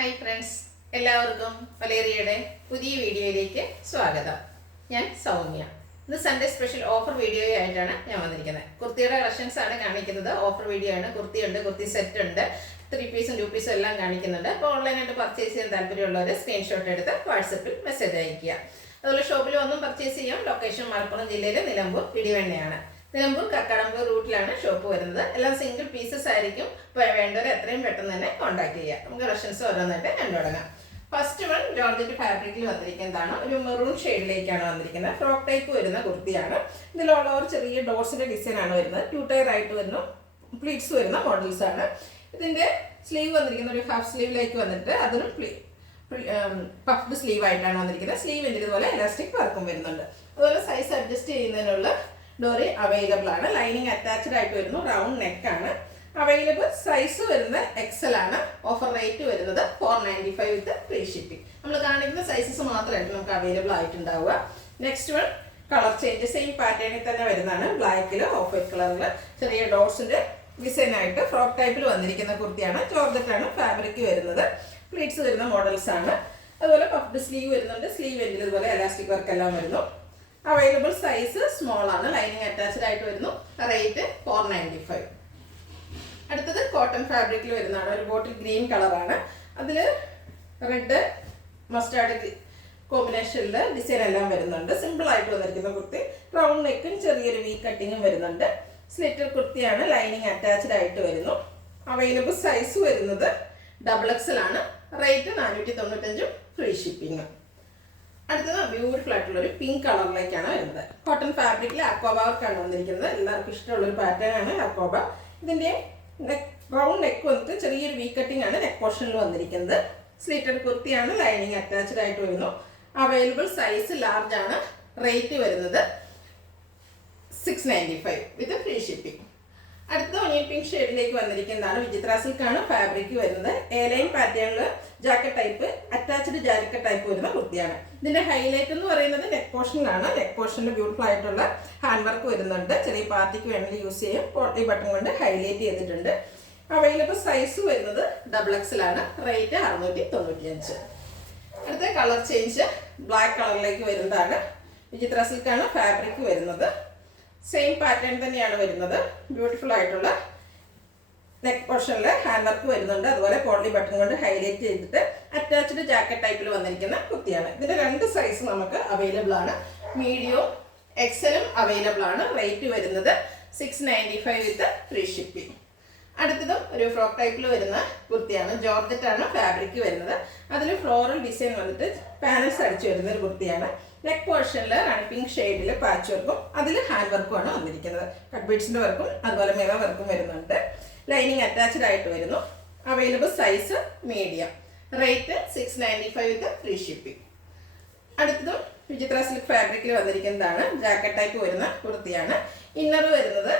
Hi friends, എല്ലാവർക്കും വലേറിയയുടെ പുതിയ വീഡിയോയിലേക്ക് സ്വാഗതം. ഞാൻ സൗമ്യ. ഇന്ന് സൺഡേ സ്പെഷ്യൽ ഓഫർ വീഡിയോ ആയിട്ടാണ് ഞാൻ വന്നിരിക്കുന്നത്. കുർത്തിയുടെ കളക്ഷൻസ് ആണ് കാണിക്കുന്നത്. ഓഫർ വീഡിയോ ആണ്. കുർത്തിയുണ്ട്, കുർത്തി സെറ്റ് ഉണ്ട്, 3 പീസും 2 പീസും എല്ലാം കാണിക്കുന്നുണ്ട്. അപ്പോൾ ഓൺലൈനായിട്ട് പർച്ചേസ് ചെയ്യാൻ താല്പര്യമുള്ളവർ സ്ക്രീൻഷോട്ട് എടുത്ത് വാട്സപ്പിൽ മെസ്സേജ് അയയ്ക്കുക. അതുപോലെ ഷോപ്പിൽ വന്നും പർച്ചേസ് ചെയ്യാം. ലൊക്കേഷൻ മലപ്പുറം ജില്ലയിലെ നിലമ്പൂർ ഇടിവണ്ണയാണ്. നിലമ്പൂർ കക്കാടമ്പൂർ റൂട്ടിലാണ് ഷോപ്പ് വരുന്നത്. എല്ലാം സിംഗിൾ പീസസ് ആയിരിക്കും. വേണ്ടവർ എത്രയും പെട്ടെന്ന് തന്നെ കോൺടാക്ട് ചെയ്യുക. നമുക്ക് കളക്ഷൻസ് ഓരോന്നായിട്ട് കണ്ടു തുടങ്ങാം. ഫസ്റ്റ് വൺ ജോർജറ്റ് ഫാബ്രിക്കിൽ വന്നിരിക്കുന്നതാണ്. ഒരു മെറൂൺ ഷെയ്ഡിലേക്കാണ് വന്നിരിക്കുന്നത്. ഫ്രോക്ക് ടൈപ്പ് വരുന്ന കുർത്തിയാണ്. ഇതിൽ ഓൾ ഓവർ ചെറിയ ഡോട്ട്സിന്റെ ഡിസൈൻ ആണ് വരുന്നത്. 2 ടയർ ആയിട്ട് വരുന്നു. പ്ലീറ്റ്സ് വരുന്ന മോഡൽസ് ആണ്. ഇതിന്റെ സ്ലീവ് വന്നിരിക്കുന്ന ഒരു ഹാഫ് സ്ലീവിലേക്ക് വന്നിട്ട് അതിനും പഫ്ഡ് സ്ലീവ് ആയിട്ടാണ് വന്നിരിക്കുന്നത്. സ്ലീവിൻ്റെ ഇതുപോലെ ഇലാസ്റ്റിക് വർക്കും വരുന്നുണ്ട്. അതുപോലെ സൈസ് അഡ്ജസ്റ്റ് ചെയ്യുന്നതിനുള്ള ഡോറി അവൈലബിൾ ആണ്. ലൈനിങ് അറ്റാച്ച്ഡ് ആയിട്ട് വരുന്നു. റൗണ്ട് നെക്ക് ആണ്. അവൈലബിൾ സൈസ് വരുന്നത് എക്സൽ ആണ്. ഓഫർ റേറ്റ് വരുന്നത് 495 വിത്ത് ഫ്രീ ഷിപ്പിംഗ്. നമ്മൾ കാണിക്കുന്ന സൈസസ് മാത്രമായിട്ട് നമുക്ക് അവൈലബിൾ ആയിട്ടുണ്ടാവുക. Next one colour change same പാറ്റേണിൽ തന്നെ വരുന്നതാണ്. ബ്ലാക്കിൽ ഓഫ് വൈറ്റ് കളറിൽ ചെറിയ ഡോട്ട്സിന്റെ ഡിസൈൻ ആയിട്ട് ഫ്രോക്ക് ടൈപ്പിൽ വന്നിരിക്കുന്ന കുർത്തിയാണ്. ജോർജറ്റ് ആണ് ഫാബ്രിക് വരുന്നത്. പ്ലീറ്റ്സ് വരുന്ന മോഡൽസ് ആണ്. അതുപോലെ പഫ്ഡ് സ്ലീവ് വരുന്നുണ്ട്. സ്ലീവ് എൻഡിൽ ഇതുപോലെ എലാസ്റ്റിക് വർക്ക് എല്ലാം വരുന്നു. അവൈലബിൾ സൈസ് സ്മോൾ ആണ്. ലൈനിങ് അറ്റാച്ച്ഡ് ആയിട്ട് വരുന്നു. റേറ്റ് 495. അടുത്തത് കോട്ടൺ ഫാബ്രിക്കിൽ വരുന്നതാണ്. ഒരു ബോട്ടിൽ ഗ്രീൻ കളറാണ്. അതിൽ റെഡ് മസ്റ്റാർഡ് കോമ്പിനേഷനിൽ ഡിസൈൻ എല്ലാം വരുന്നുണ്ട്. സിമ്പിൾ ആയിട്ട് വന്നിരിക്കുന്ന കുർത്തി. റൗണ്ട് നെക്കും ചെറിയൊരു വി കട്ടിങ്ങും വരുന്നുണ്ട്. സ്ലിറ്റർ കുർത്തിയാണ്. ലൈനിങ് അറ്റാച്ച്ഡ് ആയിട്ട് വരുന്നു. അവൈലബിൾ സൈസ് വരുന്നത് XXL ആണ്. Rate 495 free shipping. അടുത്തത് ബ്യൂട്ടിഫുൾ ആയിട്ടുള്ള ഒരു പിങ്ക് കളറിലേക്കാണ് വരുന്നത്. കോട്ടൺ ഫാബ്രിക്കിൽ അക്കോബ വർക്കാണ് വന്നിരിക്കുന്നത്. എല്ലാവർക്കും ഇഷ്ടമുള്ളൊരു പാറ്റേൺ ആണ് അക്കോബ. ഇതിൻ്റെ റൗണ്ട് നെക്ക് വന്നിട്ട് ചെറിയൊരു വി കട്ടിംഗ് ആണ് നെക്ക് പോർഷനിൽ വന്നിരിക്കുന്നത്. സ്ലിറ്റഡ് കുർത്തിയാണ്. ലൈനിങ് അറ്റാച്ച്ഡ് ആയിട്ട് വരുന്നു. അവൈലബിൾ സൈസ് ലാർജ് ആണ്. റേറ്റ് വരുന്നത് 695 വിത്ത് ഫ്രീ ഷിപ്പിംഗ്. അടുത്ത ഒനിയൻ പിങ്ക് ഷെയ്ഡിലേക്ക് വന്നിരിക്കുന്നതാണ്. വിചിത്ര സിൽക്കാണ് ഫാബ്രിക് വരുന്നത്. എ-ലൈൻ പാറ്റേണിൽ jacket type attached jacket type വരുന്ന കുർത്തിയാണ്. ഇതിന്റെ ഹൈലൈറ്റ് എന്ന് പറയുന്നത് നെക്ക് പോർഷനിലാണ്. നെക്ക് പോർഷനിൽ ബ്യൂട്ടിഫുൾ ആയിട്ടുള്ള ഹാൻഡ് വർക്ക് വരുന്നുണ്ട്. ചെറിയ പാർട്ടിക്ക് വേണമെങ്കിൽ യൂസ് ചെയ്യും. പോട്ടി ബട്ടൺ കൊണ്ട് ഹൈലൈറ്റ് ചെയ്തിട്ടുണ്ട്. അവൈലബിൾ സൈസ് വരുന്നത് XXL ആണ്. റേറ്റ് 695. അടുത്ത കളർ ചേഞ്ച് ബ്ലാക്ക് കളറിലേക്ക് വരുന്നതാണ്. വിചിത്ര സിൽക്കാണ് ഫാബ്രിക് വരുന്നത്. സെയിം പാറ്റേൺ തന്നെയാണ് വരുന്നത്. ബ്യൂട്ടിഫുൾ ആയിട്ടുള്ള നെക്ക് പോർഷനിൽ ഹാൻഡ് വർക്ക് വരുന്നുണ്ട്. അതുപോലെ പോളി ബട്ടൺ കൊണ്ട് ഹൈലൈറ്റ് ചെയ്തിട്ട് അറ്റാച്ച്ഡ് ജാക്കറ്റ് ടൈപ്പിൽ വന്നിരിക്കുന്ന കുർത്തിയാണ്. ഇതിന്റെ 2 സൈസ് നമുക്ക് അവൈലബിൾ ആണ്. മീഡിയവും എക്സലും അവൈലബിൾ ആണ്. റേറ്റ് വരുന്നത് 695 വിത്ത് ഫ്രീ ഷിപ്പിംഗ്. അടുത്തതും ഒരു ഫ്രോക്ക് ടൈപ്പിൽ വരുന്ന കുർത്തിയാണ്. ജോർജറ്റ് ആണ് ഫാബ്രിക് വരുന്നത്. അതിൽ ഫ്ലോറൽ ഡിസൈൻ വന്നിട്ട് പാനൽസ് അടിച്ചു വരുന്ന ഒരു കുർത്തിയാണ്. നെക്ക് പോർഷനിൽ റാണി പിങ്ക് ഷെയ്ഡിൽ പാച്ച് വർക്കും അതിൽ ഹാൻഡ് വർക്കുമാണ് വന്നിരിക്കുന്നത്. കട്ട് ബീഡ്സിന്റെ വർക്കും അതുപോലെ മിറർ വർക്കും വരുന്നുണ്ട്. ലൈനിങ് അറ്റാച്ച്ഡ് ആയിട്ട് വരുന്നു. Available size medium. റേറ്റ് 695 വിത്ത് ഫ്രീ ഷിപ്പിംഗ്. അടുത്തതും വിചിത്ര സിൽക്ക് ഫാബ്രിക്കിൽ വന്നിരിക്കുന്നതാണ്. ജാക്കറ്റ് ടൈപ്പ് വരുന്ന കുർത്തിയാണ്. ഇന്നർ വരുന്നത്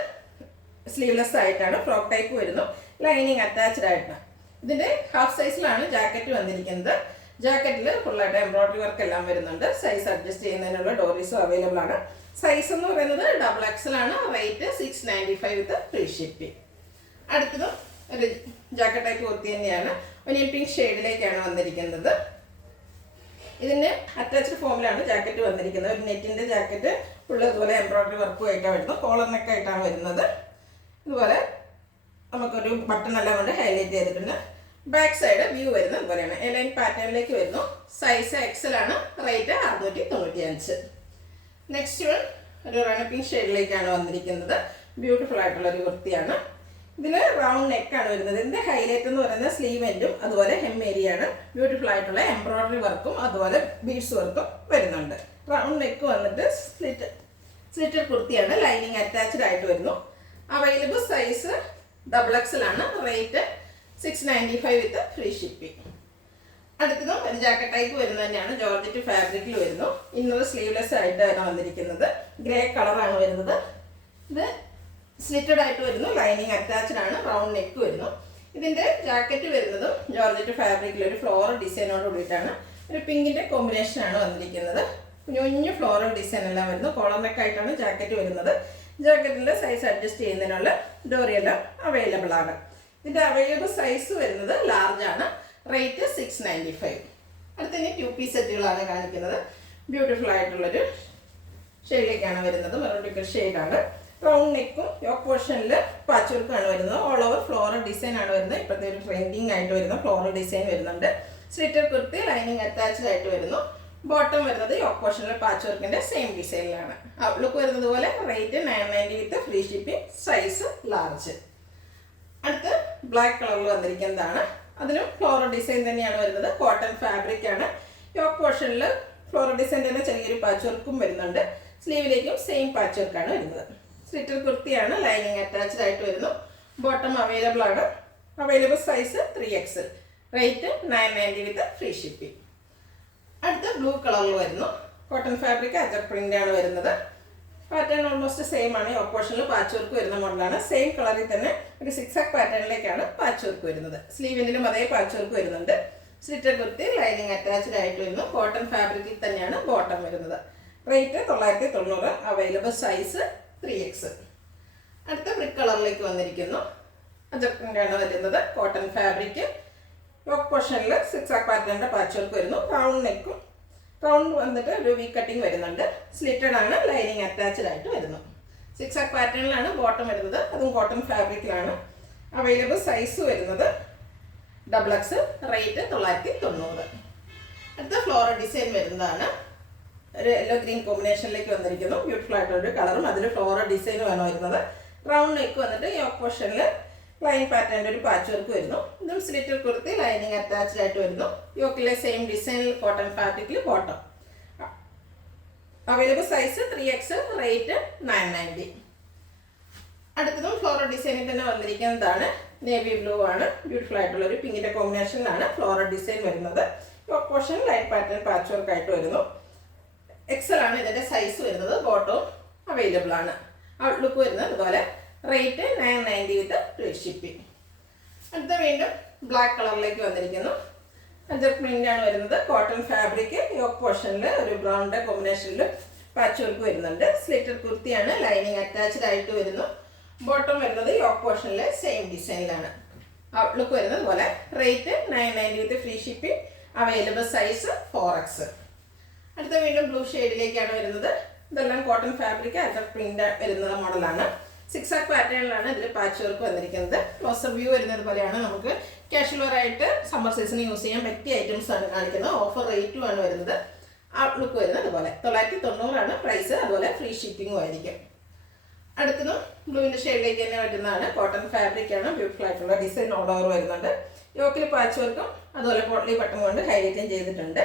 സ്ലീവ്ലെസ് ആയിട്ടാണ്. ഫ്രോക്ക് ടൈപ്പ് വരുന്നു. ലൈനിങ് അറ്റാച്ച്ഡ് ആയിട്ടാണ്. ഇതിന്റെ ഹാഫ് സൈസിലാണ് ജാക്കറ്റ് വന്നിരിക്കുന്നത്. ജാക്കറ്റിൽ ഫുള്ളായിട്ട് എംബ്രോയിഡറി വർക്ക് എല്ലാം വരുന്നുണ്ട്. സൈസ് അഡ്ജസ്റ്റ് ചെയ്യുന്നതിനുള്ള ഡോറീസും അവൈലബിൾ ആണ്. സൈസ് എന്ന് പറയുന്നത് XXL ആണ്. റേറ്റ് 695 വിത്ത് ഫ്രീ ഷിപ്പിംഗ്. അടുത്തതും ഒരു ജാക്കറ്റ് ടൈപ്പ് കുർത്തി തന്നെയാണ്. ഒനിയൻ പിങ്ക് ഷെയ്ഡിലേക്കാണ് വന്നിരിക്കുന്നത്. ഇതിന് അറ്റാച്ച്ഡ് ഫോമിലാണ് ജാക്കറ്റ് വന്നിരിക്കുന്നത്. ഒരു നെറ്റിന്റെ ജാക്കറ്റ് ഫുള്ള് ഇതുപോലെ എംബ്രോയിഡറി വർക്കും ആയിട്ടാണ് വരുന്നത്. കോളർ നെക്ക് ആയിട്ടാണ് വരുന്നത്. ഇതുപോലെ നമുക്കൊരു ബട്ടൺ എല്ലാം കൊണ്ട് ഹൈലൈറ്റ് ചെയ്തിട്ടുണ്ട്. ബാക്ക് സൈഡ് വ്യൂ വരുന്നത് ഇതുപോലെയാണ്. എ-ലൈൻ പാറ്റേണിലേക്ക് വരുന്നു. സൈസ് XL ആണ്. റേറ്റ് 695. നെക്സ്റ്റ് വൺ ഒരു റാണി പിങ്ക് ഷെയ്ഡിലേക്കാണ് വന്നിരിക്കുന്നത്. ബ്യൂട്ടിഫുൾ ആയിട്ടുള്ള ഒരു കുർത്തിയാണ്. ഇതിൽ റൗണ്ട് നെക്കാണ് വരുന്നത്. ഇതിന്റെ ഹൈലൈറ്റ് എന്ന് പറയുന്നത് സ്ലീവ് എൻഡും അതുപോലെ ഹെം ഏരിയയാണ്. ബ്യൂട്ടിഫുൾ ആയിട്ടുള്ള എംബ്രോയിഡറി വർക്കും അതുപോലെ ബീഡ്സ് വർക്കും വരുന്നുണ്ട്. റൗണ്ട് നെക്ക് വന്നിട്ട് സ്ലിറ്റഡ് കുർത്തിയാണ്. ലൈനിങ് അറ്റാച്ച്ഡ് ആയിട്ട് വരുന്നു. അവൈലബിൾ സൈസ് XXL ആണ്. റേറ്റ് 695 വിത്ത് ഫ്രീ ഷിപ്പിംഗ്. അടുത്തതും ഒരു ജാക്കറ്റ് ടൈപ്പ് വരുന്നത് തന്നെയാണ്. ജോർജറ്റ് ഫാബ്രിക്കിൽ വരുന്നു. ഇന്നർ സ്ലീവ്ലെസ് ആയിട്ടാണ് വന്നിരിക്കുന്നത്. ഗ്രേ കളറാണ് വരുന്നത്. ഇത് സ്ലിറ്റഡ് ആയിട്ട് വരുന്നു. ലൈനിങ് അറ്റാച്ച്ഡ് ആണ്. റൗണ്ട് നെക്ക് വരുന്നു. ഇതിന്റെ ജാക്കറ്റ് വരുന്നതും ജോർജറ്റ് ഫാബ്രിക്കിൽ ഒരു ഫ്ലോറൽ ഡിസൈനോട് കൂടിയിട്ടാണ്. ഒരു പിങ്കിന്റെ കോമ്പിനേഷൻ ആണ് വന്നിരിക്കുന്നത്. കുഞ്ഞു ഫ്ലോറൽ ഡിസൈൻ എല്ലാം വരുന്നു. കോളർ നെക്ക് ആയിട്ടാണ് ജാക്കറ്റ് വരുന്നത്. ജാക്കറ്റിന്റെ സൈസ് അഡ്ജസ്റ്റ് ചെയ്യുന്നതിനുള്ള ഡോറിയെല്ലാം അവൈലബിൾ ആണ്. ഇതിന്റെ അവൈലബിൾ സൈസ് വരുന്നത് ലാർജ് ആണ്. റേറ്റ് 695. അടുത്ത ഇനി 2 പീസ് സെറ്റുകളാണ് കാണിക്കുന്നത്. ബ്യൂട്ടിഫുൾ ആയിട്ടുള്ളൊരു ഷെയ്ഡിലേക്കാണ് വരുന്നത്. മെറൂൺ ഷെയ്ഡാണ്. റൗണ്ട് നെക്കും യോക്ക് പോർഷനിൽ പാച്ച് വർക്കാണ് വരുന്നത്. ഓൾ ഓവർ ഫ്ലോറൽ ഡിസൈൻ ആണ് വരുന്നത്. ഇപ്പോഴത്തെ ഒരു ട്രെൻഡിങ് ആയിട്ട് വരുന്ന ഫ്ലോറൽ ഡിസൈൻ വരുന്നുണ്ട്. സ്ലിറ്റർ കുർത്തി ലൈനിങ് അറ്റാച്ച്ഡ് ആയിട്ട് വരുന്നു. ബോട്ടം വരുന്നത് യോക്ക് പോർഷനിലെ പാച്ച് വർക്കിൻ്റെ സെയിം ഡിസൈനിലാണ്. ഔട്ട്ലുക്ക് വരുന്നത് പോലെ. റേറ്റ് 990 വിത്ത് ഫ്രീ ഷിപ്പിംഗ്. Size large. അടുത്ത് ബ്ലാക്ക് കളറിൽ വന്നിരിക്കുന്നതാണ്. അതിനും ഫ്ലോറൽ ഡിസൈൻ തന്നെയാണ് വരുന്നത്. കോട്ടൺ ഫാബ്രിക് ആണ്. യോക്ക് പോർഷനിൽ ഫ്ലോറൽ ഡിസൈൻ തന്നെ ചെറിയൊരു പാച്ച് വർക്കും വരുന്നുണ്ട്. സ്ലീവിലേക്കും സെയിം പാച്ച് വർക്കാണ് വരുന്നത്. സ്ലിറ്റർ കുർത്തിയാണ്. ലൈനിങ് അറ്റാച്ച്ഡ് ആയിട്ട് വരുന്നു. ബോട്ടം അവൈലബിൾ ആണ്. Available size 3XL. റേറ്റ് 990 വിത്ത് ഫ്രീ ഷിപ്പിംഗ്. അടുത്ത ബ്ലൂ കളറിൽ വരുന്നു. കോട്ടൺ ഫാബ്രിക് അജർ പ്രിന്റ് ആണ് വരുന്നത്. പാറ്റേൺ ഓൾമോസ്റ്റ് സെയിം ആണ്. യോക്ക് പോർഷനിൽ പാച്ച് വർക്ക് വരുന്ന മോഡലാണ്. സെയിം കളറിൽ തന്നെ ഒരു സിക്സാക് പാറ്റേണിലേക്കാണ് പാച്ച് വർക്ക് വരുന്നത്. സ്ലീവിലും അതേ പാച്ച് വർക്ക് വരുന്നുണ്ട്. സ്ലിറ്റർ കുർത്തി ലൈനിങ് അറ്റാച്ച്ഡ് ആയിട്ട് വരുന്നു. കോട്ടൺ ഫാബ്രിക്കിൽ തന്നെയാണ് ബോട്ടം വരുന്നത്. റേറ്റ് 990. Available size 3XL. അടുത്ത ബ്രിക്ക് കളറിലേക്ക് വന്നിരിക്കുന്നു. അജർ പ്രിന്റ് ആണ് വരുന്നത്. Cotton fabric. യോക്ക് പോർഷനിൽ സിക്സാക് പാറ്റേണിൻ്റെ പാച്ച് വർക്ക് വരുന്നു. റൗണ്ട് നെക്കും റൗണ്ട് വന്നിട്ട് ഒരു വി കട്ടിങ് വരുന്നുണ്ട്. സ്ലിറ്റഡ് ആണ്. ലൈനിങ് അറ്റാച്ച്ഡ് ആയിട്ട് വരുന്നു. സിക്സാക് പാറ്റേണിലാണ് ബോട്ടം വരുന്നത്. അതും കോട്ടൺ ഫാബ്രിക്കിലാണ്. അവൈലബിൾ സൈസ് വരുന്നത് XXL. റേറ്റ് 990. അടുത്ത ഫ്ലോറൽ ഡിസൈൻ വരുന്നതാണ്. ഒരു യെല്ലോ ഗ്രീൻ കോമ്പിനേഷനിലേക്ക് വന്നിരിക്കുന്നു. ബ്യൂട്ടിഫുൾ ആയിട്ടൊരു കളറും അതിൽ ഫ്ലോറൽ ഡിസൈനുമാണ് വരുന്നത്. റൗണ്ട് നെക്ക് വന്നിട്ട് യോക്ക് പോർഷനിൽ ലൈൻ പാറ്റേണിൻ്റെ ഒരു പാച്ച് വർക്ക് വരുന്നു. ഇതും സ്ലിറ്റർ കുർത്തി ലൈനിങ് അറ്റാച്ച്ഡ് ആയിട്ട് വരുന്നു. യോക്കിലെ സെയിം ഡിസൈനിൽ കോട്ടൺ ഫാബ്രിക്കിൽ bottom. Available size 3XL. Rate 990. അടുത്തതും ഫ്ലോറൽ ഡിസൈനിൽ തന്നെ വന്നിരിക്കുന്നതാണ്. നേവി ബ്ലൂ ആണ്. ബ്യൂട്ടിഫുൾ ആയിട്ടുള്ള ഒരു പിങ്കിൻ്റെ കോമ്പിനേഷനിലാണ് ഫ്ലോറൽ ഡിസൈൻ വരുന്നത്. Yoke portion line pattern patchwork ആയിട്ട് വരുന്നു. XL ആണ് ഇതിൻ്റെ സൈസ് വരുന്നത്. ബോട്ടവും അവൈലബിൾ ആണ്. ഔട്ട്ലുക്ക് വരുന്നത് അതുപോലെ. റേറ്റ് 990 വിത്ത് ഫ്രീ ഷിപ്പിംഗ്. അടുത്ത വീണ്ടും ബ്ലാക്ക് കളറിലേക്ക് വന്നിരിക്കുന്നു. അജർ പ്രിന്റ് ആണ് വരുന്നത്. Cotton fabric. യോക്ക് പോർഷനിൽ ഒരു ബ്രൗണിൻ്റെ കോമ്പിനേഷനിൽ പാച്ച് വർക്ക് വരുന്നുണ്ട്. സ്ലിറ്റർ കുർത്തിയാണ്. ലൈനിങ് അറ്റാച്ച്ഡ് ആയിട്ട് വരുന്നു. ബോട്ടം വരുന്നത് യോക്ക് പോർഷനിലെ സെയിം ഡിസൈനിലാണ്. ഔട്ട്ലുക്ക് വരുന്നത് പോലെ. റേറ്റ് 990 വിത്ത് free shipping. Available size 4XL. അടുത്ത വീണ്ടും ബ്ലൂ ഷെയ്ഡിലേക്കാണ് വരുന്നത്. ഇതെല്ലാം കോട്ടൺ ഫാബ്രിക് അജർ പ്രിന്റ് വരുന്ന മോഡലാണ്. സിക്സാക് പാറ്റേണിലാണ് ഇതിൽ പാച്ച് വർക്ക് വന്നിരിക്കുന്നത്. ക്ലോസർ വ്യൂ വരുന്നത് പോലെയാണ്. നമുക്ക് കാഷ്വൽ വെയർ ആയിട്ട് സമ്മർ സീസണിൽ യൂസ് ചെയ്യാൻ പറ്റിയ ഐറ്റംസ് ആണ് കാണിക്കുന്നത്. ഓഫർ റേറ്റും ആണ് വരുന്നത്. ഔട്ട്ലുക്ക് വരുന്നത് അതുപോലെ. 990 പ്രൈസ്. അതുപോലെ ഫ്രീ ഷിപ്പിംഗും ആയിരിക്കും. അടുത്തതും ബ്ലൂവിൻ്റെ ഷെയ്ഡിലേക്ക് തന്നെ വരുന്നതാണ്. കോട്ടൺ ഫാബ്രിക് ആണ്. ബ്യൂട്ടിഫുൾ ആയിട്ടുള്ള ഡിസൈൻ ഓൾ ഓവർ വരുന്നുണ്ട്. യോക്കിൽ പാച്ച് വർക്കും അതുപോലെ പോട്ട്ലി ബട്ടൺ കൊണ്ട് ഹൈലൈറ്റും ചെയ്തിട്ടുണ്ട്.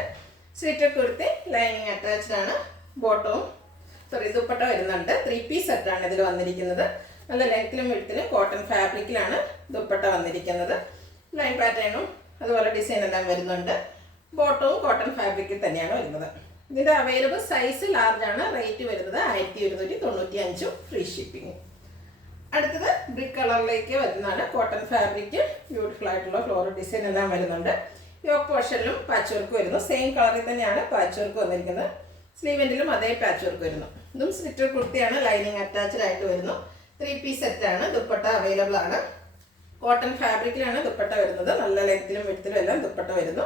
സ്ലിറ്റർ കുർത്തി ലൈനിങ് അറ്റാച്ച്ഡ് ആണ്. ബോട്ടവും ദുപ്പട്ട വരുന്നുണ്ട്. 3 പീസ് സെറ്റാണ് ഇതിൽ വന്നിരിക്കുന്നത്. നല്ല ലെങ്ത്തിലും വിഡ്ത്തിലും കോട്ടൺ ഫാബ്രിക്കിലാണ് ദുപ്പട്ട വന്നിരിക്കുന്നത്. ലൈൻ പാറ്റേണും അതുപോലെ ഡിസൈൻ എല്ലാം വരുന്നുണ്ട്. ബോട്ടവും കോട്ടൺ ഫാബ്രിക്കിൽ തന്നെയാണ് വരുന്നത്. ഇതിൻ്റെ അവൈലബിൾ സൈസ് ലാർജ് ആണ്. റേറ്റ് വരുന്നത് 1195 ഫ്രീ ഷിപ്പിംഗ്. അടുത്തത് ബ്രിക്ക് കളറിലേക്ക് വരുന്നതാണ്. Cotton fabric. ബ്യൂട്ടിഫുൾ ആയിട്ടുള്ള ഫ്ലോറൽ ഡിസൈൻ എല്ലാം വരുന്നുണ്ട്. യോക്ക് പോർഷനിലും പാച്ച് വർക്ക് വരുന്നു. സെയിം കളറിൽ തന്നെയാണ് പാച്ച് വർക്ക് വന്നിരിക്കുന്നത്. സ്ലീവെൻറ്റിലും അതേ പാച്ച് വർക്ക് വരുന്നു. ഇതും സ്ലിറ്റർ കുർത്തിയാണ്. ലൈനിങ് അറ്റാച്ച്ഡ് ആയിട്ട് വരുന്നു. 3 പീസ് സെറ്റാണ്. ദുപ്പട്ട അവൈലബിൾ ആണ്. കോട്ടൺ ഫാബ്രിക്കിലാണ് ദുപ്പട്ട വരുന്നത്. നല്ല ലെങ്ത്തിലും വിഡ്ത്തിലും എല്ലാം ദുപ്പട്ട വരുന്നു.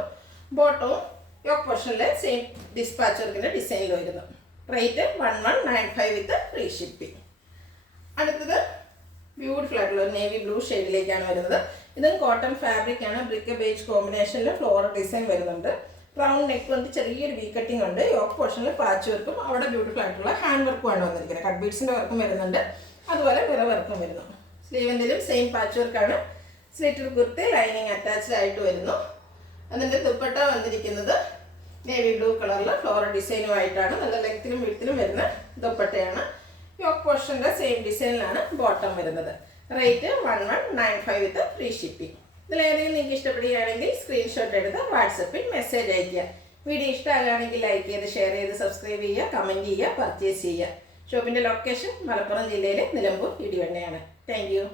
ബോട്ടവും യോക്ക് പോർഷനിലെ സെയിം പാച്ച് വർക്കിൻ്റെ ഡിസൈനിൽ വരുന്നു. റേറ്റ് 1195 വിത്ത് ഫ്രീ ഷിപ്പിംഗ്. അടുത്തത് ബ്യൂട്ടിഫുൾ ആയിട്ടുള്ള ഒരു നേവി ബ്ലൂ ഷെയ്ഡിലേക്കാണ് വരുന്നത്. ഇതും കോട്ടൺ ഫാബ്രിക് ആണ്. ബ്രിക്ക് ബേജ് കോമ്പിനേഷനിൽ ഫ്ലോറൽ ഡിസൈൻ വരുന്നുണ്ട്. റൗണ്ട് നെക്ക് വന്നിട്ട് ചെറിയൊരു വി കട്ടിംഗ് ഉണ്ട്. യോക്ക് പോർഷനിൽ പാച്ച് വർക്കും അവിടെ ബ്യൂട്ടിഫുൾ ആയിട്ടുള്ള ഹാൻഡ് വർക്കുമാണ് വന്നിരിക്കുന്നത്. കട്ട് ബീഡ്സിൻ്റെ വർക്കും വരുന്നുണ്ട്. അതുപോലെ മിറർ വർക്കും വരുന്നു. സ്ലീവെന്റിലും സെയിം പാച്ച് വർക്കാണ്. സ്ലിറ്റർ കുർത്തി ലൈനിങ് അറ്റാച്ച്ഡ് ആയിട്ട് വരുന്നു. അതിൻ്റെ ദുപ്പട്ട വന്നിരിക്കുന്നത് നേവി ബ്ലൂ കളറിൽ ഫ്ലോറൽ ഡിസൈനുമായിട്ടാണ്. നല്ല ലെങ്ത്തിലും വിഡ്ത്തിലും വരുന്ന ദുപ്പട്ടയാണ്. യോക്ക് പോർഷൻ്റെ സെയിം ഡിസൈനിലാണ് ബോട്ടം വരുന്നത്. റേറ്റ് 1195 വിത്ത് ഫ്രീ ഷിപ്പിംഗ്. ഇതിലേതെങ്കിലും നിങ്ങൾക്ക് ഇഷ്ടപ്പെടുകയാണെങ്കിൽ സ്ക്രീൻഷോട്ട് എടുത്ത് വാട്സപ്പിൽ മെസ്സേജ് അയയ്ക്കുക. വീഡിയോ ഇഷ്ടമാകുകയാണെങ്കിൽ ലൈക്ക് ചെയ്ത് ഷെയർ ചെയ്ത് സബ്സ്ക്രൈബ് ചെയ്യുക, കമൻറ്റ് ചെയ്യുക, പർച്ചേസ് ചെയ്യുക. ഷോപ്പിൻ്റെ ലൊക്കേഷൻ മലപ്പുറം ജില്ലയിലെ നിലമ്പൂർ ഇടിവണ്ണയാണ്. Thank you.